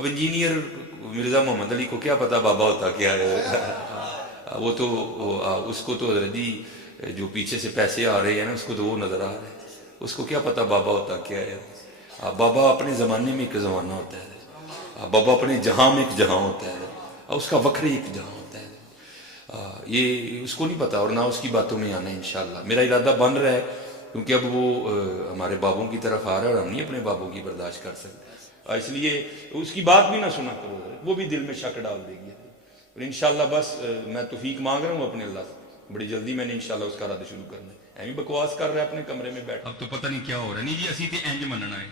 اب انجینئر مرزا محمد علی کو کیا پتا بابا ہوتا کیا ہے؟ وہ تو اس کو تو حضرت جی جو پیچھے سے پیسے آ رہے ہیں نا، اس کو تو وہ نظر آ رہا ہے، اس کو کیا پتا بابا ہوتا کیا ہے؟ بابا اپنے زمانے میں ایک زمانہ ہوتا ہے، بابا اپنے جہاں میں ایک جہاں ہوتا ہے، اس کا وکھری ایک جہاں ہوتا ہے، یہ اس کو نہیں پتا، اور نہ اس کی باتوں میں آنا ہے انشاءاللہ۔ میرا ارادہ بن رہا ہے، کیونکہ اب وہ ہمارے بابوں کی طرف آ رہا ہے اور ہم نہیں اپنے بابوں کی برداشت کر سکتے، اس لیے اس کی بات بھی نہ سنا کرو، وہ بھی دل میں شک ڈال دے گی۔ اور انشاءاللہ بس میں توفیق مانگ رہا ہوں اپنے اللہ سے، بڑی جلدی میں نے انشاءاللہ اس کا رد شروع کرنا ہے۔ ایویں بکواس کر رہا ہے اپنے کمرے میں بیٹھ، اب تو پتہ نہیں کیا ہو رہا ہے۔ نہیں جی اسی تے انج مننا ہے،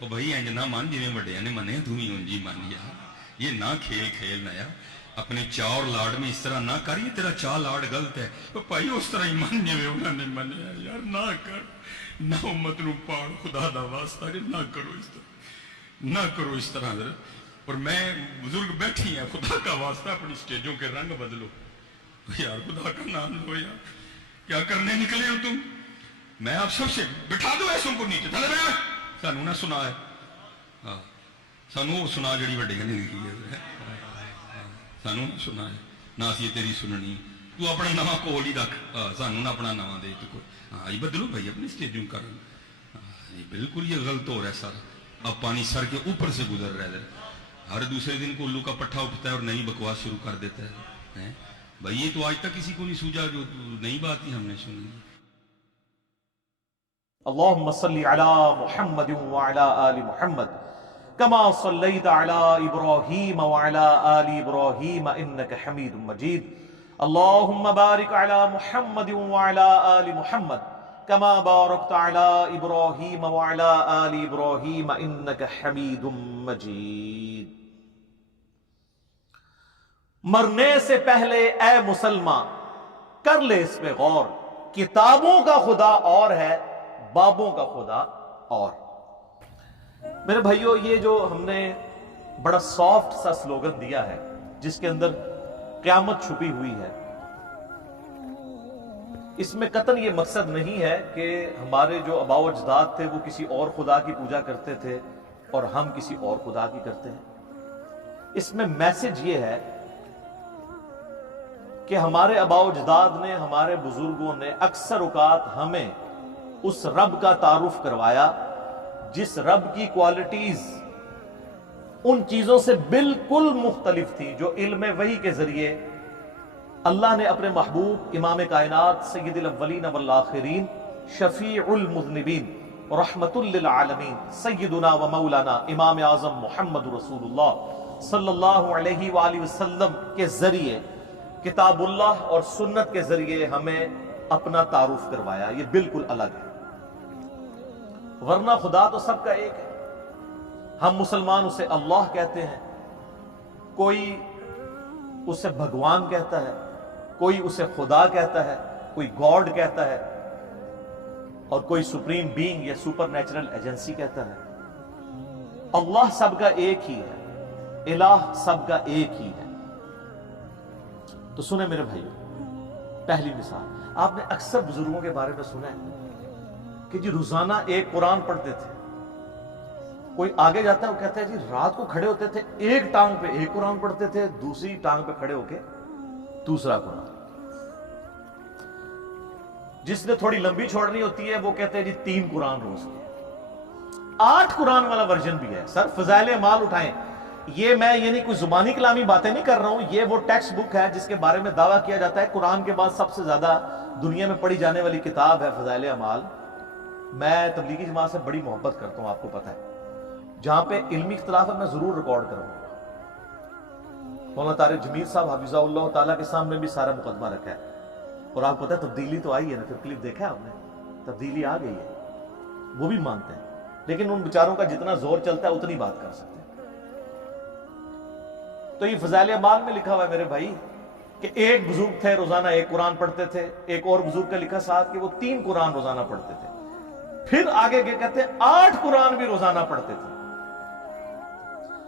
وہ بھائی انج نہ من جویں وڈیاں نے منے، تو ہی انج ہی من یار، یہ نہ کھیل کھیلنا یار، اپنے چاء اور لاڈ میں اس طرح نہ کر، یہ تیرا چاء لاڈ غلط ہے، تو بھائی اس طرح ہی من جویں انہوں نے منیا یار، نہ کر، نہ امت نو پاڑ، خدا دا واسطہ نہ کرو اس طرح، نہ کرو اس طرح حضرت۔ اور میں بزرگ بیٹھی ہیں، خدا کا واسطہ اپنی سٹیجوں کے رنگ بدلو یار، خدا کا نام لو یار، کیا کرنے نکلے ہو تم؟ میں آپ سب سے بٹھا دو ایسوں کو نیچے، تھلے بیٹھ، سانو نہ سنا ہے، ہاں سانو وہ سنا جڑی وڈے نے لکھی ہے، سانو نہ سنا ہے، نہ اسی تیری سننی، تو اپنا نواں کول ہی رکھ، سانو نہ اپنا نواں دے تو کوئی، ہاں یہ بدلو بھائی اپنی سٹیجوں کر، یہ بالکل یہ غلط ہو رہا ہے سارا، اب پانی سر کے اوپر سے گزر رہا ہے، ہر دوسرے دن کو الو کا پٹھا اٹھتا ہے اور نئی بکواس شروع کر دیتا ہے بھائی، یہ تو آج تک کسی کو نہیں سوجا، جو نئی بات ہی ہم نے سنی۔ اللهم صل على محمد وعلى آل محمد كما صليت على إبراهيم وعلى آل إبراهيم إنك حميد مجيد اللهم بارك على محمد وعلى آل محمد كما باركت على إبراهيم وعلى آل إبراهيم إنك حميد مجيد۔ مرنے سے پہلے اے مسلمان کر لے اس پہ غور، کتابوں کا خدا اور ہے، بابوں کا خدا اور۔ میرے بھائیو، یہ جو ہم نے بڑا سافٹ سا سلوگن دیا ہے جس کے اندر قیامت چھپی ہوئی ہے، اس میں قطعاً یہ مقصد نہیں ہے کہ ہمارے جو آباء و اجداد تھے وہ کسی اور خدا کی پوجا کرتے تھے اور ہم کسی اور خدا کی کرتے ہیں۔ اس میں میسج یہ ہے کہ ہمارے آباء و اجداد نے، ہمارے بزرگوں نے اکثر اوقات ہمیں اس رب کا تعارف کروایا جس رب کی کوالٹیز ان چیزوں سے بالکل مختلف تھی جو علم وحی کے ذریعے اللہ نے اپنے محبوب امام کائنات سید الاولین والآخرین شفیع المذنبین رحمت للعالمین سیدنا و مولانا امام اعظم محمد رسول اللہ صلی اللہ علیہ وآلہ وسلم کے ذریعے، کتاب اللہ اور سنت کے ذریعے ہمیں اپنا تعارف کروایا۔ یہ بالکل الگ ہے، ورنہ خدا تو سب کا ایک ہے۔ ہم مسلمان اسے اللہ کہتے ہیں، کوئی اسے بھگوان کہتا ہے، کوئی اسے خدا کہتا ہے، کوئی گاڈ کہتا ہے، اور کوئی سپریم بینگ یا سپر نیچرل ایجنسی کہتا ہے۔ اللہ سب کا ایک ہی ہے، الہ سب کا ایک ہی ہے۔ تو سنیں میرے بھائیو، پہلی مثال آپ نے اکثر بزرگوں کے بارے میں سنا ہے کہ جی روزانہ ایک قرآن پڑھتے تھے۔ کوئی آگے جاتا ہے وہ کہتا ہے جی رات کو کھڑے ہوتے تھے، ایک ٹانگ پہ ایک قرآن پڑھتے تھے، دوسری ٹانگ پہ کھڑے ہو کے دوسرا قرآن۔ جس نے تھوڑی لمبی چھوڑنی ہوتی ہے وہ کہتے ہیں جی 3 قرآن روز کے۔ 8 قرآن والا ورژن بھی ہے۔ سر فضائل اعمال اٹھائیں، یہ میں یعنی کوئی زبانی کلامی باتیں نہیں کر رہا ہوں، یہ وہ ٹیکسٹ بک ہے جس کے بارے میں دعویٰ کیا جاتا ہے قرآن کے بعد سب سے زیادہ دنیا میں پڑھی جانے والی کتاب ہے فضائل اعمال۔ میں تبلیغی جماعت سے بڑی محبت کرتا ہوں، آپ کو پتہ ہے، جہاں پہ علمی اختلاف ہے میں ضرور ریکارڈ کروں گا۔ مولانا طارق جمیل صاحب حفظہ اللہ تعالیٰ کے سامنے بھی سارا مقدمہ رکھا ہے، اور آپ کو پتہ ہے تبدیلی تو آئی ہے نا، پھر کلپ دیکھا ہے آپ نے، تبدیلی آ گئی ہے، وہ بھی مانتے ہیں، لیکن ان بیچاروں کا جتنا زور چلتا ہے اتنی بات کر سکتے ہیں۔ تو یہ فضائل اعمال میں لکھا ہوا ہے میرے بھائی کہ ایک بزرگ تھے روزانہ ایک قرآن پڑھتے تھے، ایک اور بزرگ کا لکھا ساتھ کہ وہ 3 قرآن روزانہ پڑھتے تھے، پھر آگے کے کہتے ہیں 8 قرآن بھی روزانہ پڑھتے تھے،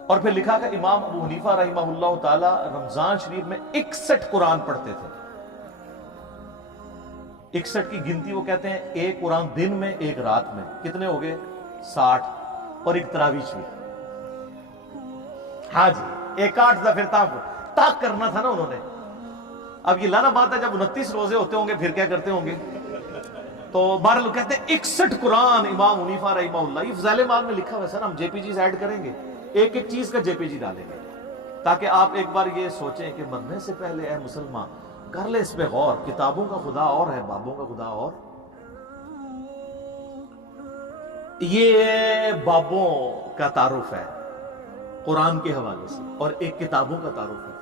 اور پھر لکھا کہ امام ابو حنیفہ رحمہ اللہ تعالی رمضان شریف میں 61 قرآن پڑھتے تھے۔ 61 کی گنتی وہ کہتے ہیں ایک قرآن دن میں ایک رات میں، کتنے ہو گئے 60، اور ایک تراویح بھی۔ ہاں جی، ایک 8 دفعہ تاک کرنا تھا نا انہوں نے. اب یہ لانا بات ہے جب 29 روزے ہوتے ہوں گے پھر کیا کرتے ہوں گے. تو بارہ لوگ کہتے ہیں 61 قرآن امام حنیفہ رحمہ اللہ. یہ فضائل اعمال میں لکھا ہوا ہے سر. ہم جے پی جیز ایڈ کریں گے, ایک ایک چیز کا جے پی جی ڈالیں گے تاکہ آپ ایک بار یہ سوچیں کہ مرنے سے پہلے اے مسلمان کر لے اس پہ غور. کتابوں کا خدا اور ہے, بابوں کا خدا اور. یہ بابوں کا تعارف ہے قرآن کے حوالے سے, اور ایک کتابوں کا تعارف ہے.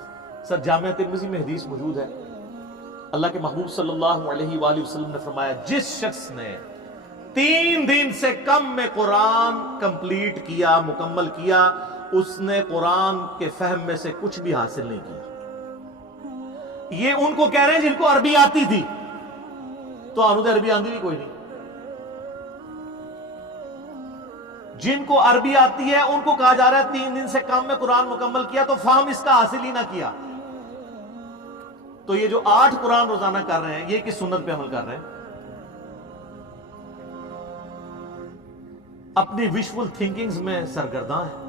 سر جامعہ ترمذی میں حدیث موجود ہے, اللہ کے محبوب صلی اللہ علیہ وآلہ وسلم نے فرمایا جس شخص نے 3 دن سے کم میں قرآن کمپلیٹ کیا, مکمل کیا, اس نے قرآن کے فہم میں سے کچھ بھی حاصل نہیں کیا. یہ ان کو کہہ رہے ہیں جن کو عربی آتی تھی, تو انہوں نے عربی آندھی بھی کوئی نہیں. جن کو عربی آتی ہے ان کو کہا جا رہا ہے 3 دن سے کم میں قرآن مکمل کیا, تو فہم اس کا حاصل ہی نہ کیا. تو یہ جو 8 قرآن روزانہ کر رہے ہیں یہ کس سنت پہ عمل کر رہے ہیں؟ اپنی وشفل تھنکنگز میں سرگرداں ہیں.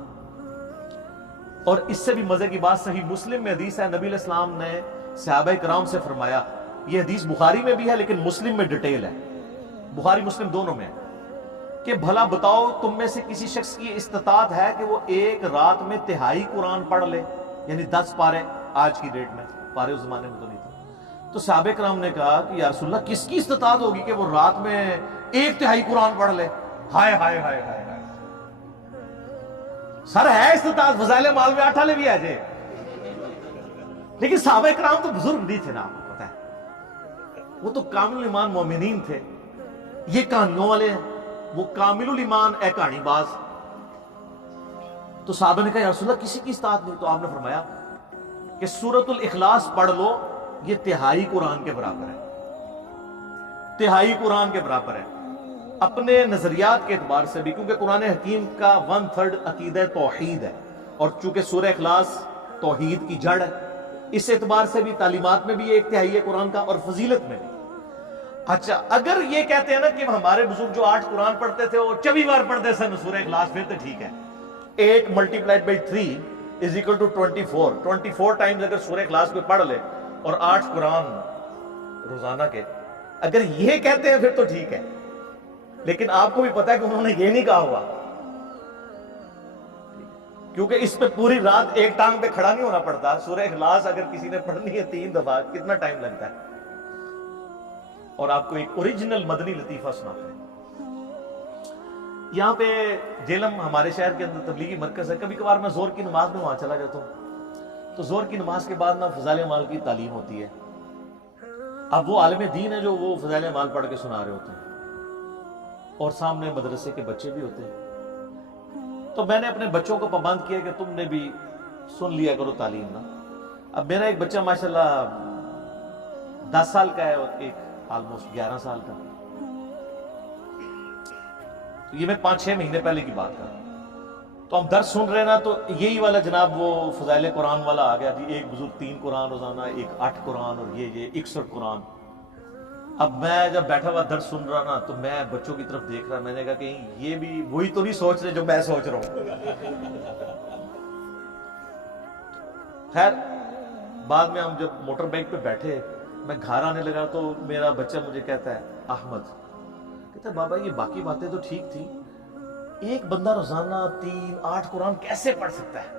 اور اس سے بھی مزے کی بات صحیح مسلم میں حدیث ہے, نبی علیہ السلام نے صحابہ کرام سے فرمایا, یہ حدیث بخاری میں بھی ہے لیکن مسلم میں ڈیٹیل ہے, بخاری مسلم دونوں میں, کہ بھلا بتاؤ تم میں سے کسی شخص کی استطاعت ہے کہ وہ ایک رات میں 1/3 قرآن پڑھ لے, یعنی 10 پارے. آج کی ڈیٹ میں پارے اس زمانے میں تو نہیں تھے. تو صحابہ کرام نے کہا کہ یا رسول اللہ کس کی استطاعت ہوگی کہ وہ رات میں 1/3 قرآن پڑھ لے؟ ہائے ہائے ہائے ہائے ہائے, سر ہے استطاعت, فضائل اعمال میں 8 بھی ہے جے, لیکن صحابہ کرام تو بزرگ نہیں تھے نا, آپ کو پتا ہے, وہ تو کامل ایمان مومنین تھے. یہ کہانیوں والے ہیں, وہ کامل الایمان اے کہانی باز. تو صحابہ نے کہا یا رسول اللہ کسی کی استطاعت نہیں. تو آپ نے فرمایا کہ سورۃ الاخلاص پڑھ لو, یہ 1/3 قرآن کے برابر ہے, 1/3 قرآن کے برابر ہے. اپنے نظریات کے اعتبار سے بھی, کیونکہ قرآن حکیم کا 1/3 عقیدہ توحید ہے, اور چونکہ سورہ اخلاص توحید کی جڑ ہے, اس اعتبار سے بھی تعلیمات میں بھی 1/3 ہے قرآن کا, اور فضیلت میں بھی. اچھا اگر یہ کہتے ہیں نا کہ ہمارے بزرگ جو 8 قرآن پڑھتے تھے وہ 24 بار پڑھتے سن سورہ اخلاص, پھر تو ٹھیک ہے. 8 × 3 = 24. 24 ٹائمز اگر سورہ اخلاص کو پڑھ لے اور 8 قرآن روزانہ کے, اگر یہ کہتے ہیں پھر تو ٹھیک ہے. لیکن آپ کو بھی پتا ہے کہ انہوں نے یہ نہیں کہا ہوا, کیونکہ اس پہ پوری رات ایک ٹانگ پہ کھڑا نہیں ہونا پڑتا. سورہ اخلاص اگر کسی نے پڑھنی ہے 3 دفعہ, کتنا ٹائم لگتا ہے. اور آپ کو ایک اوریجنل مدنی لطیفہ سناتے ہیں. یہاں پہ جیلم ہمارے شہر کے اندر تبلیغی مرکز ہے. کبھی کبھار میں زور کی نماز میں وہاں چلا جاتا ہوں, تو زور کی نماز کے بعد نا فضائل اعمال کی تعلیم ہوتی ہے. اب وہ عالم دین ہے جو وہ فضائل اعمال پڑھ کے سنا رہے ہوتے ہیں, اور سامنے مدرسے کے بچے بھی ہوتے ہیں. تو میں نے اپنے بچوں کو پابند کیا کہ تم نے بھی سن لیا کرو تعلیم نا. اب میرا ایک بچہ ماشاءاللہ 10 سال کا ہے اور ایک آلموسٹ 11 سال کا. یہ میں 5-6 مہینے پہلے کی بات کر رہا ہوں. تو ہم درس سن رہے نا, تو یہی والا جناب وہ فضائل قرآن والا آ گیا جی, ایک بزرگ 3 قرآن روزانہ, ایک 8 قرآن, اور یہ 61 قرآن. اب میں جب بیٹھا ہوا درس سن رہا نا, تو میں بچوں کی طرف دیکھ رہا, میں نے کہا کہ یہ بھی وہی تو نہیں سوچ رہے جو میں سوچ رہا ہوں. خیر بعد میں ہم جب موٹر بائک پہ بیٹھے, میں گھر آنے لگا, تو میرا بچہ مجھے کہتا ہے احمد, کہتا ہے بابا یہ باقی باتیں تو ٹھیک تھی, ایک بندہ روزانہ 3-8 قرآن کیسے پڑھ سکتا ہے؟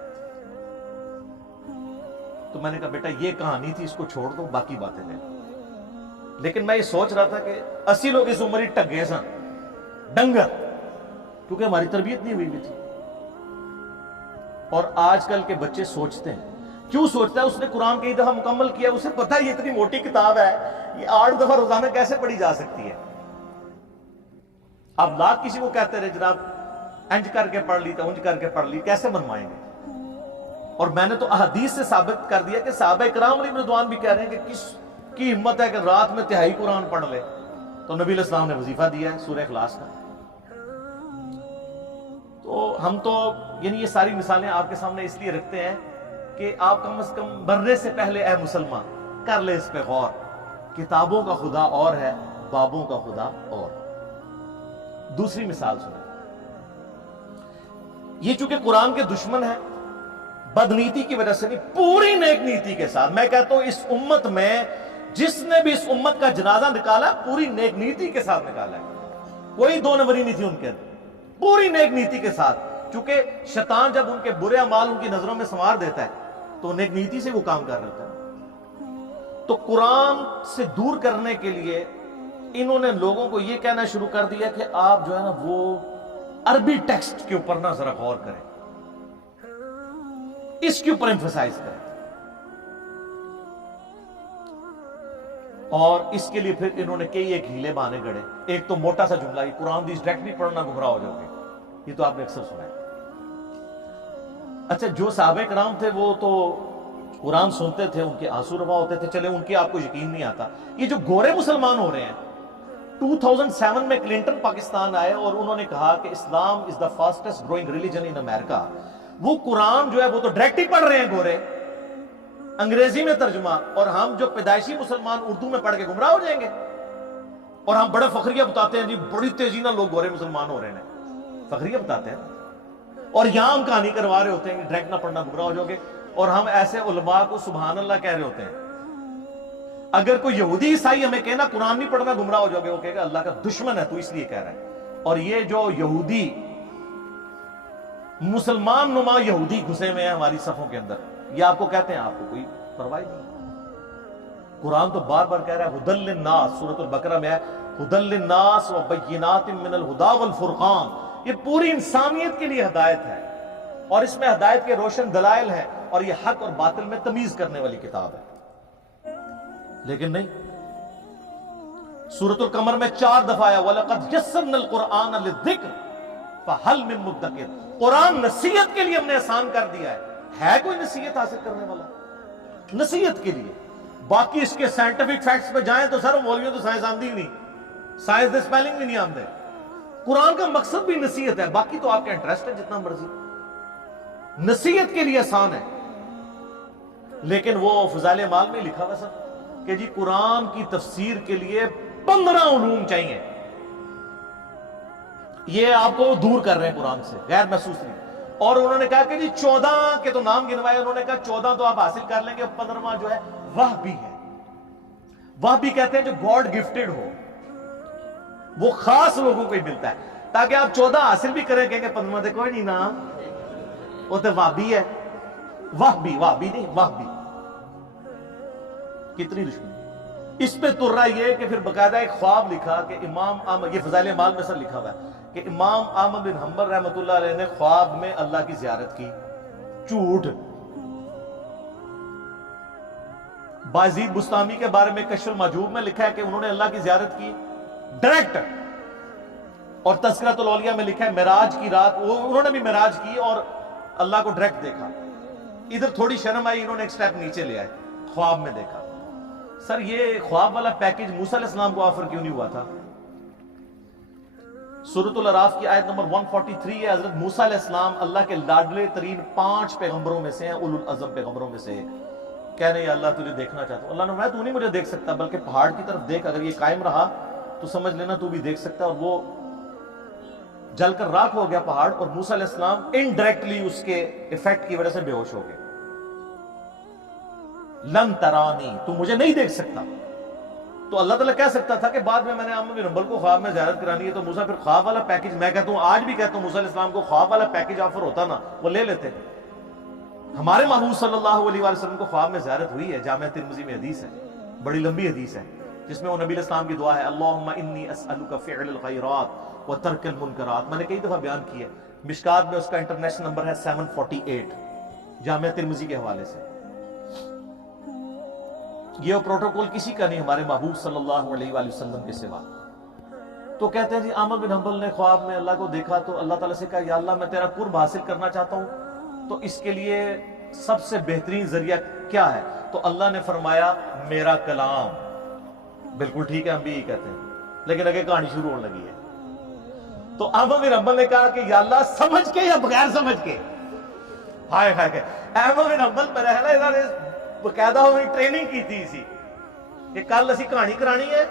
تو میں نے کہا بیٹا یہ کہانی تھی, اس کو چھوڑ دو, باقی باتیں لیں. لیکن میں یہ سوچ رہا تھا کہ 80 لوگ اس عمر ہی ٹگے سن, ڈنگر, کیونکہ ہماری تربیت نہیں ہوئی بھی تھی. اور آج کل کے بچے سوچتے ہیں, کیوں سوچتا ہے؟ اس نے قرآن کئی دفعہ مکمل کیا, اسے پتہ ہے یہ اتنی موٹی کتاب ہے, یہ 8 دفعہ روزانہ کیسے پڑھی جا سکتی ہے. آپ لاکھ کسی کو کہتے رہے جناب انج کر کے پڑھ لی, تو انج کر کے پڑھ لی, کیسے منوائیں گے؟ اور میں نے تو احادیث سے ثابت کر دیا کہ صحابہ کرام علیہ رضوان بھی کہہ رہے ہیں کہ کس کی ہمت ہے کہ رات میں 1/3 قرآن پڑھ لے. تو نبی علیہ السلام نے وظیفہ دیا ہے سورہ اخلاص کا. تو ہم تو یعنی یہ ساری مثالیں آپ کے سامنے اس لیے رکھتے ہیں کہ آپ کم از کم مرنے سے پہلے اے مسلمان کر لے اس پہ غور. کتابوں کا خدا اور ہے, بابوں کا خدا اور. دوسری مثال سنیں, یہ چونکہ قرآن کے دشمن ہیں, بدنیتی کی وجہ سے نہیں, پوری نیک نیتی کے ساتھ. میں کہتا ہوں اس امت میں جس نے بھی اس امت کا جنازہ نکالا پوری نیک نیتی کے ساتھ نکالا ہے, کوئی دو نمبری نہیں تھی ان کے اندر, پوری نیک نیتی کے ساتھ. چونکہ شیطان جب ان کے برے اعمال ان کی نظروں میں سنوار دیتا ہے تو نیک نیتی سے وہ کام کر رہا ہوتا ہے. تو قرآن سے دور کرنے کے لیے انہوں نے لوگوں کو یہ کہنا شروع کر دیا کہ آپ جو ہے نا وہ عربی ٹیکسٹ کے اوپر نہ ذرا غور کریں, اس کے اوپر ایمفسائز کریں. اور اس کے لیے پھر انہوں نے کئی ایک ہیلے بہانے گڑے. ایک تو موٹا سا جملہ, یہ قرآن حدیث ڈائریکٹلی پڑھنا گمراہ ہو جاؤ گے, یہ تو آپ نے اکثر سنا ہے. اچھا جو صحابہ کرام تھے وہ تو قرآن سنتے تھے, ان کے آنسو روا ہوتے تھے, چلے ان کی آپ کو یقین نہیں آتا. یہ جو گورے مسلمان ہو رہے ہیں, 2007 میں کلنٹن پاکستان آئے اور انہوں نے کہا کہ اسلام از دا فاسٹسٹ گروئنگ ریلیجن ان امریکہ. وہ قرآن جو ہے وہ تو ڈائریکٹ ہی پڑھ رہے ہیں گورے, انگریزی میں ترجمہ, اور ہم جو پیدائشی مسلمان اردو میں پڑھ کے گمراہ ہو جائیں گے. اور ہم بڑا فخریہ بتاتے ہیں جی بڑی تیزی نہ لوگ گورے مسلمان ہو رہے ہیں, فخریہ بتاتے ہیں. اور یہاں ہم کہانی کروا رہے ہوتے ہیں کہ ڈائریکٹ نہ پڑھنا گمراہ ہو جاؤ گے, اور ہم ایسے علماء کو سبحان اللہ کہہ رہے ہوتے ہیں. اگر کوئی یہودی عیسائی ہمیں کہنا قرآن نہیں پڑھنا گمراہ ہو جاؤ گے, وہ کہے گا اللہ کا دشمن ہے تو اس لیے کہہ رہا ہے. اور یہ جو یہودی مسلمان نما یہودی گھسے ہوئے ہیں ہماری صفوں کے اندر, یہ آپ کو کہتے ہیں آپ کو کوئی پرواہ نہیں. قرآن تو بار بار کہہ رہا ہے ہدی للناس, سورۃ البقرہ میں ہے ہدی للناس وبینات من الہدی والفرقان. یہ پوری انسانیت کے لیے ہدایت ہے, اور اس میں ہدایت کے روشن دلائل ہیں, اور یہ حق اور باطل میں تمیز کرنے والی کتاب ہے. لیکن نہیں, سورۃ القمر میں 4 دفعہ آیا وَلَقَدْ يَسَّرْنَا الْقُرْآنَ لِلذِّكْرِ فَهَلْ مِن مُدَّكِرٍ. قرآن نصیحت کے لیے ہم نے آسان کر دیا ہے کوئی نصیحت حاصل کرنے والا؟ نصیحت کے لیے. باقی اس کے سائنٹیفک فیکٹس پہ جائیں تو سر مولویوں تو سائنس آمدی نہیں, سائنس دے سپیلنگ بھی نہیں آمدے. قرآن کا مقصد بھی نصیحت ہے, باقی تو آپ کا انٹرسٹ ہے جتنا مرضی, نصیحت کے لیے آسان ہے. لیکن وہ فضائل اعمال میں لکھا ہوا سر کہ جی قرآن کی تفسیر کے لیے 15 علوم چاہیے. یہ آپ کو دور کر رہے ہیں قرآن سے, غیر محسوس نہیں. اور انہوں نے کہا کہ جی 14 کے تو نام گنوائے, انہوں نے کہا 14 تو آپ حاصل کر لیں گے, 15واں جو ہے وحبی ہے. وحبی کہتے ہیں جو گاڈ گفٹڈ ہو, وہ خاص لوگوں کو ہی ملتا ہے, تاکہ آپ 14 حاصل بھی کریں, کہیں گے 15واں دے کوئی نہیں نا, وہ تو وحبی ہے. وحبی, وحبی نہیں وحبی. کتنی دشمنی اس پہ تر رہا یہ کہ پھر باقاعدہ ایک خواب لکھا کہ امام احمد, یہ فضائل اعمال میں سر لکھا ہوا ہے کہ امام احمد بن حنبل رحمۃ اللہ علیہ نے خواب میں اللہ کی زیارت کی. جھوٹ. بازید بستامی کے بارے میں کشف المحجوب میں لکھا ہے کہ انہوں نے اللہ کی زیارت کی ڈائریکٹ. اور تذکرۃ الاولیاء میں لکھا ہے معراج کی رات انہوں نے بھی معراج کی اور اللہ کو ڈائریکٹ دیکھا. ادھر تھوڑی شرم آئی, انہوں نے ایک سٹیپ نیچے لے آئے, خواب میں دیکھا. سر یہ خواب والا پیکج موسیٰ علیہ السلام کو آفر کیوں نہیں ہوا تھا؟ سورۃ الاعراف کی آیت نمبر 143 ہے, حضرت موسیٰ علیہ السلام اللہ کے لاڈلے ترین 5 پیغمبروں میں سے ہیں, اولو العزم پیغمبروں میں سے. کہنے یا اللہ تجھے دیکھنا چاہتا ہوں. اللہ نے فرمایا تو نہیں مجھے دیکھ سکتا, بلکہ پہاڑ کی طرف دیکھ, اگر یہ قائم رہا تو سمجھ لینا تو بھی دیکھ سکتا. اور وہ جل کر راکھ ہو گیا پہاڑ, اور موسیٰ علیہ السلام انڈائریکٹلی اس کے ایفیکٹ کی وجہ سے بے ہوش ہو گئے. لن ترانی, تو مجھے نہیں دیکھ سکتا. تو اللہ تعالیٰ کہہ سکتا تھا کہ بعد میں نے احمد بن حنبل کو خواب میں زیارت کرانی ہے, تو موسیٰ پھر خواب والا پیکج, میں کہتا ہوں آج بھی کہتا ہوں موسیٰ علیہ السلام کو خواب والا پیکج آفر ہوتا نا وہ لے لیتے. ہمارے محبوب صلی اللہ علیہ وسلم کو خواب میں زیارت ہوئی ہے, جامع ترمذی میں حدیث ہے, بڑی لمبی حدیث ہے, جس میں وہ نبی علیہ السلام کی دعا ہے اللہم انی اسألک فعل الخیرات و ترک المنکرات. میں نے کئی دفعہ بیان کی ہے, مشکات میں اس کا انٹرنیشنل نمبر ہے 748 جامع ترمذی کے حوالے سے. یہ پروٹوکول کسی کا نہیں ہمارے محبوب صلی اللہ علیہ وآلہ وسلم کے سوا. تو کہتے ہیں جی احمد بن حنبل نے خواب میں اللہ کو دیکھا تو اللہ تعالیٰ سے کہا یا اللہ میں تیرا قرب حاصل کرنا چاہتا ہوں, تو اس کے لیے سب سے بہترین ذریعہ کیا ہے؟ تو اللہ نے فرمایا میرا کلام. بالکل ٹھیک ہے, ہم بھی یہی کہتے ہیں, لیکن اگے کہانی شروع ہونے لگی ہے. تو احمد بن حنبل نے کہا کہ یا اللہ سمجھ کے یا بغیر سمجھ کے, ہائے ہائے. احمد بن حنبل میں رہنا انہوں نے باقاعدہ ہوئی ٹریننگ کی تھی اسی کہ کل اسی کہانی کرانی ہے,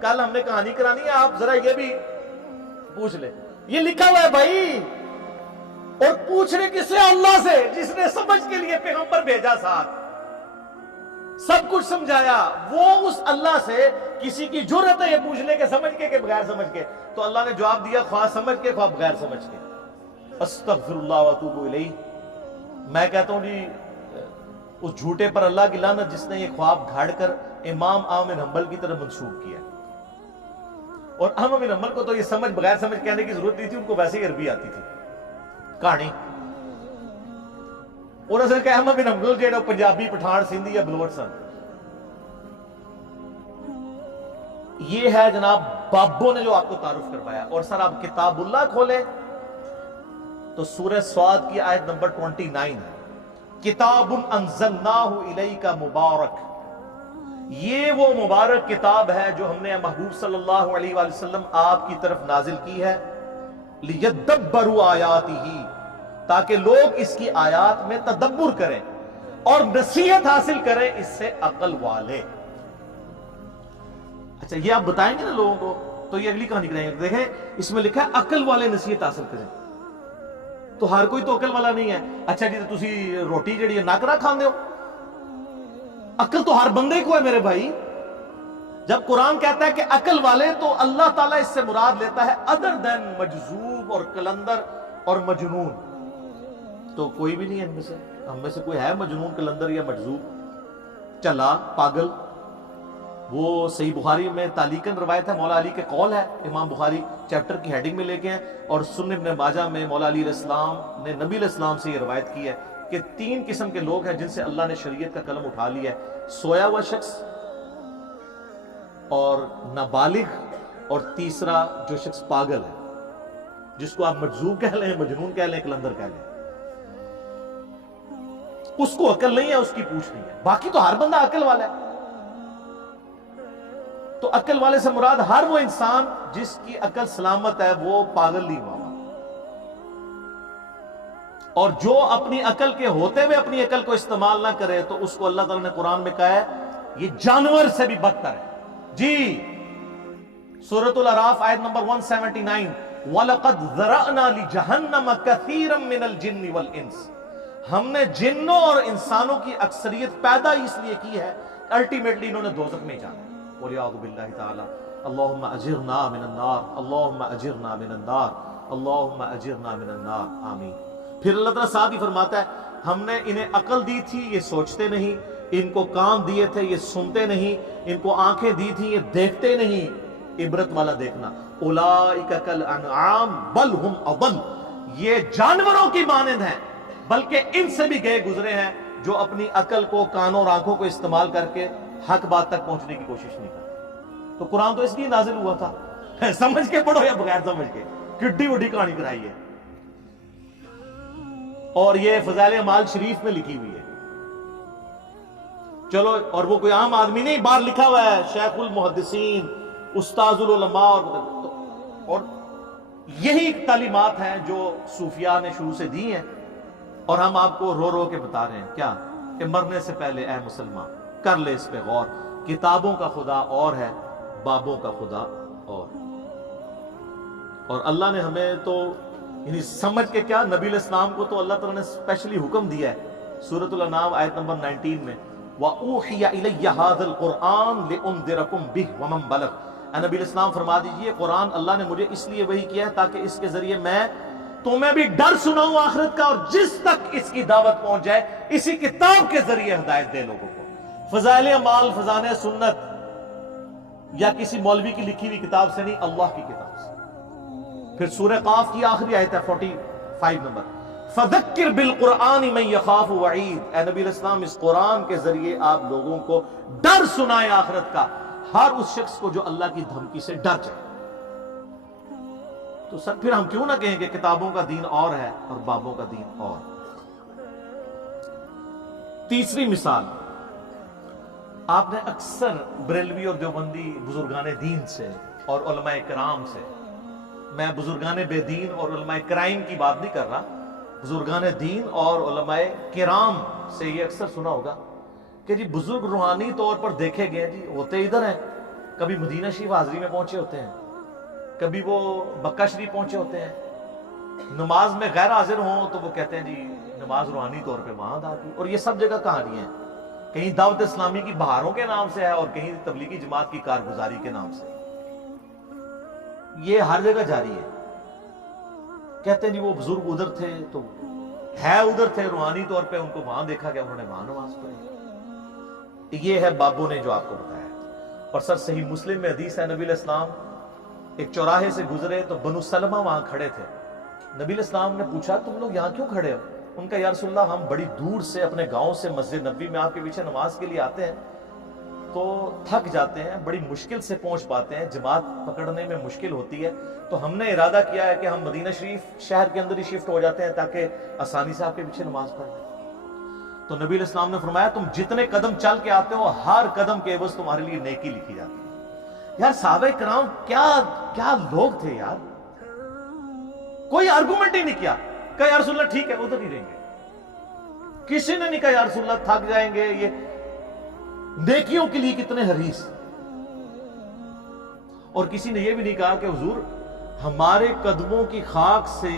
کل ہم نے کہانی کرانی ہے, آپ ذرا یہ بھی پوچھ لیں. یہ لکھا ہوا ہے بھائی, اور پوچھ رہے کس سے؟ اللہ سے, جس نے سمجھ کے لیے بھیجا ساتھ، سب کچھ سمجھایا، وہ اس اللہ سے کسی کی جرأت ہے یہ پوچھنے کے سمجھ کے کہ بغیر سمجھ کے، تو اللہ نے جواب دیا خواہ سمجھ کے خواہ بغیر سمجھ کے، استغفر اللہ واتوب الیہ۔ میں کہتا ہوں جی اس جھوٹے پر اللہ کی لعنت جس نے یہ خواب گھاڑ کر امام احمد بن حنبل کی طرف منسوب کیا، اور احمد بن حنبل کو تو یہ سمجھ بغیر سمجھ کہنے کی ضرورت نہیں تھی، ان کو ویسے ہی عربی آتی تھی کہانی، اور اصل کہ احمد بن حنبل جو پنجابی پٹھان سندھی یا بلوچ سن، یہ ہے جناب بابوں نے جو آپ کو تعارف کروایا۔ اور سر آپ کتاب اللہ کھولیں تو سورہ سعد کی آیت نمبر 29 ہے، کتاب انزلناہ الیک مبارک، یہ وہ مبارک کتاب ہے جو ہم نے محبوب صلی اللہ علیہ وآلہ وسلم آپ کی طرف نازل کی ہے، لیدبروا آیاتہ، تاکہ لوگ اس کی آیات میں تدبر کریں اور نصیحت حاصل کریں اس سے عقل والے۔ اچھا یہ آپ بتائیں گے نا لوگوں کو تو یہ اگلی کہانی کریں گے، دیکھیں اس میں لکھا ہے عقل والے نصیحت حاصل کریں، تو ہر کوئی تو عقل والا نہیں ہے۔ اچھا جی تو تسی روٹی جڑی ہے ناکرا کھاندے ہو، عقل تو ہر بندے کو ہے میرے بھائی۔ جب قرآن کہتا ہے کہ عقل والے، تو اللہ تعالیٰ اس سے مراد لیتا ہے ادر دین مجذوب اور کلندر اور مجنون، تو کوئی بھی نہیں ہے ہم میں سے کوئی ہے مجنون کلندر یا مجذوب چلا پاگل؟ وہ صحیح بخاری میں تعلیقاً روایت ہے، مولا علی کے قول ہے، امام بخاری چیپٹر کی ہیڈنگ میں لے کے ہیں، اور سنن ابن ماجہ میں مولا علی علیہ السلام نے نبی علیہ السلام سے یہ روایت کی ہے کہ 3 قسم کے لوگ ہیں جن سے اللہ نے شریعت کا قلم اٹھا لیا ہے، سویا ہوا شخص اور نابالغ، اور تیسرا جو شخص پاگل ہے، جس کو آپ مجذوب کہہ لیں، مجنون کہہ لیں، کلندر کہہ لیں، اس کو عقل نہیں ہے، اس کی پوچھ نہیں ہے، باقی تو ہر بندہ عقل والا ہے۔ تو عقل والے سے مراد ہر وہ انسان جس کی عقل سلامت ہے، وہ پاگل نہیں ہوا، اور جو اپنی عقل کے ہوتے ہوئے اپنی عقل کو استعمال نہ کرے تو اس کو اللہ تعالیٰ نے قرآن میں کہا ہے یہ جانور سے بھی بدتر ہے۔ جی سورۃ الاعراف آیت نمبر 179، وَلَقَدْ ذَرَأْنَا لِجَهَنَّمَ كَثِيرًا مِنَ الْجِنِّ وَالْإِنسِ، ہم نے جنوں اور انسانوں کی اکثریت پیدا اس لیے کی ہے، الٹیمیٹلی انہوں نے دوزخ میں جانا ہے، وَلِعَوْذُ بِاللَّهِ تَعَالَى اللہم اجرنا من النار، اللہم اجرنا من النار، اللہم اجرنا من النار، آمین۔ پھر اللہ تعالیٰ ساتھ ہی فرماتا ہے ہم نے انہیں عقل دی تھی یہ سوچتے نہیں، ان کو کان دیے تھے یہ سنتے نہیں، ان کو آنکھیں دی تھی یہ دیکھتے نہیں، عبرت والا دیکھنا، اولئک کالانعام بل ہم اضل، یہ جانوروں کی مانند ہیں بلکہ ان سے بھی گئے گزرے ہیں، جو اپنی عقل کو، کانوں اور آنکھوں کو استعمال کر کے حق بات تک پہنچنے کی کوشش نہیں کرتے۔ تو قرآن تو اس لیے نازل ہوا تھا، سمجھ کے پڑھو یا بغیر سمجھ کے، کڈی وڈی کہانی کرائی ہے، اور یہ فضائل اعمال شریف میں لکھی ہوئی ہے۔ چلو، اور وہ کوئی عام آدمی نہیں، باہر لکھا ہوا ہے شیخ المحدثین، استاذ العلماء، اور یہی تعلیمات ہیں جو صوفیاء نے شروع سے دی ہیں، اور ہم آپ کو رو رو کے بتا رہے ہیں کیا کہ مرنے سے پہلے اے مسلمان کر لے اس پہ غور، کتابوں کا خدا اور ہے، بابوں کا خدا اور اللہ نے ہمیں تو یعنی سمجھ کے کیا، نبی علیہ السلام کو تو اللہ تعالیٰ نے اسپیشلی حکم دیا ہے سورۃ الانعام آیت نمبر 19 میں، وَأُوحِيَ إِلَيَّ هَذَا الْقُرْآنُ لِأُنذِرَكُمْ بِهِ وَمَنْ بَلَغَ، اے نبی علیہ السلام فرما دیجئے قرآن اللہ نے مجھے اس لیے وحی کیا ہے تاکہ اس کے ذریعے میں تمہیں بھی ڈر سناؤں آخرت کا، اور جس تک اس کی دعوت پہنچ جائے اسی کتاب کے ذریعے ہدایت دے لوگوں کو۔ فضائل اعمال فضائل سنت یا کسی مولوی کی لکھی ہوئی کتاب سے نہیں، اللہ کی کتاب سے۔ پھر سورہ قاف کی آخری آیت ہے 45 نمبر، فَذَكِّرْ بِالْقُرْآنِ مَنْ يَخَافُ وَعِيدٍ، اے نبی علیہ السلام اس قرآن کے ذریعے آپ لوگوں کو ڈر سنائیں آخرت کا، ہر اس شخص کو جو اللہ کی دھمکی سے ڈر جائے۔ تو سر پھر ہم کیوں نہ کہیں کہ کتابوں کا دین اور ہے اور بابوں کا دین اور۔ تیسری مثال، آپ نے اکثر بریلوی اور دیوبندی بزرگان دین سے اور علماء کرام سے، میں بزرگان بے دین اور علماء کرائم کی بات نہیں کر رہا، بزرگان دین اور علماء کرام سے یہ اکثر سنا ہوگا کہ جی بزرگ روحانی طور پر دیکھے گئے جی ہوتے ادھر ہیں، کبھی مدینہ شریف حاضری میں پہنچے ہوتے ہیں، کبھی وہ مکہ شریف پہنچے ہوتے ہیں، نماز میں غیر حاضر ہوں تو وہ کہتے ہیں جی نماز روحانی طور پہ وہاں ادا کی. اور یہ سب جگہ کہانیاں ہیں, کہیں دعوت اسلامی کی بہاروں کے نام سے ہے اور کہیں تبلیغی جماعت کی کارگزاری کے نام سے. یہ ہر جگہ جاری ہے. کہتے ہیں جی وہ بزرگ ادھر تھے تو ہے ادھر تھے, روحانی طور پہ ان کو وہاں دیکھا گیا, انہوں نے وہاں نماز پڑھی. یہ ہے بابوں نے جو آپ کو بتایا. اور سر صحیح مسلم میں حدیث ہے, نبی علیہ السلام ایک چوراہے سے گزرے تو بنو سلمہ وہاں کھڑے تھے. نبی علیہ السلام نے پوچھا تم لوگ یہاں کیوں کھڑے ہو؟ ان کا یا رسول اللہ ہم بڑی دور سے اپنے گاؤں سے مسجد نبوی میں آپ کے پیچھے نماز کے لیے آتے ہیں تو تھک جاتے ہیں, بڑی مشکل سے پہنچ پاتے ہیں, جماعت پکڑنے میں مشکل ہوتی ہے, تو ہم نے ارادہ کیا ہے کہ ہم مدینہ شریف شہر کے اندر ہی شفٹ ہو جاتے ہیں تاکہ آسانی سے آپ کے پیچھے نماز پڑھ لیں. تو نبی علیہ السلام نے فرمایا تم جتنے قدم چل کے آتے ہو ہر قدم کے عوض تمہارے لیے نیکی لکھی جاتی ہے. یار صحابہ کرام کیا لوگ تھے یار, کوئی آرگومنٹ ہی نہیں کیا. کہا یا رسول اللہ ٹھیک ہے ادھر ہی رہیں گے. کسی نے نہیں کہا یا رسول اللہ تھک جائیں گے, یہ نیکیوں کے لیے کتنے حریص. اور کسی نے یہ بھی نہیں کہا کہ حضور ہمارے قدموں کی خاک سے